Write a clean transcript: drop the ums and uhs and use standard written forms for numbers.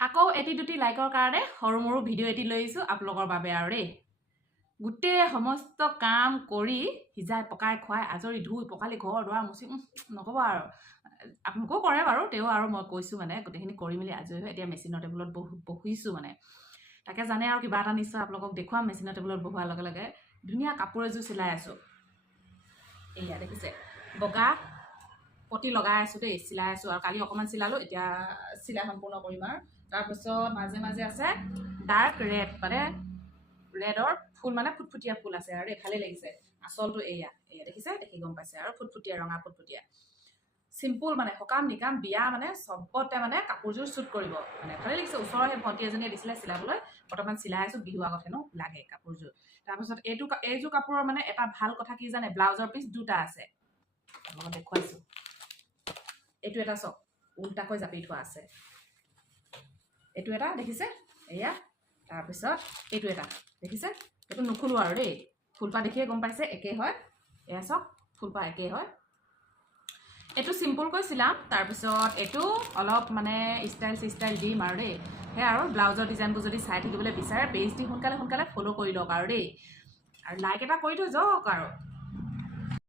আকৌ এটি দুটি লাইকৰ কাৰণে সৰু মৰু ভিডিঅ' এটি লৈ আহিছোঁ আপোনালোকৰ বাবে আৰু দেই। গোটেই সমস্ত কাম কৰি সিজাই পকাই খুৱাই আজৰি ধুই পখালি ঘৰ দুৱাৰ মুচি নক'ব আৰু আপোনালোকেও কৰে বাৰু তেও আৰু মই কৈছোঁ মানে গোটেইখিনি কৰি মেলি আজৰি হৈ এতিয়া মেচিনৰ টেবুলত বহিছোঁ মানে তাকে জানে আৰু কিবা এটা নিশ্চয় আপোনালোকক দেখুৱাম। মেচিনৰ টেবুলত বহোৱাৰ লগে লগে ধুনীয়া কাপোৰ এযোৰ চিলাই আছোঁ। এয়া দেখিছে বগা পতি লগাই আছোঁ দেই, চিলাই আছোঁ আৰু কালি অকণমান চিলালোঁ, এতিয়া চিলাই সম্পূৰ্ণ কৰিম আৰু তাৰপিছত মাজে মাজে আছে ডাৰ্ক ৰেড মানে ৰেডৰ ফুল মানে ফুটফুটীয়া ফুল আছে আৰু দেই ভালেই লাগিছে। আচলটো এয়া দেখিছে, দেখি গম পাইছে আৰু ফুটফুটীয়া ৰঙা ফুটফুটীয়া চিম্পুল মানে সকাম নিকাম বিয়া মানে চবতে মানে কাপোৰযোৰ শ্বুট কৰিব মানে ভালেই লাগিছে। ওচৰৰ সেই ভণ্টি এজনীয়ে দিছিলে চিলাবলৈ, বৰ্তমান চিলাই আছোঁ, বিহু আগত হেনো লাগে কাপোৰযোৰ। তাৰপিছত এইযোৰ কাপোৰৰ মানে এটা ভাল কথা কি জানে, ব্লাউজৰ পিচ দুটা আছে, মই দেখুৱাইছোঁ। এইটো এটা চাওক উল্টাকৈ জাপি থোৱা আছে, এইটো এটা দেখিছে এয়া। তাৰপিছত এইটো এটা দেখিছে, এইটো নুখুলোঁ আৰু দেই, ফুলপাহ দেখিয়ে গম পাইছে একেই হয়। এয়া চাওক ফুলপাহ একেই হয়। এইটো চিম্পুলকৈ চিলাম, তাৰপিছত এইটো অলপ মানে ষ্টাইল দিম আৰু দেই। সেয়া আৰু ব্লাউজৰ ডিজাইনবোৰ যদি চাই থাকিবলৈ বিচাৰে পেজটি সোনকালে ফ'ল' কৰি লওক আৰু দেই, আৰু লাইক এটা কৰি থৈ যাওক আৰু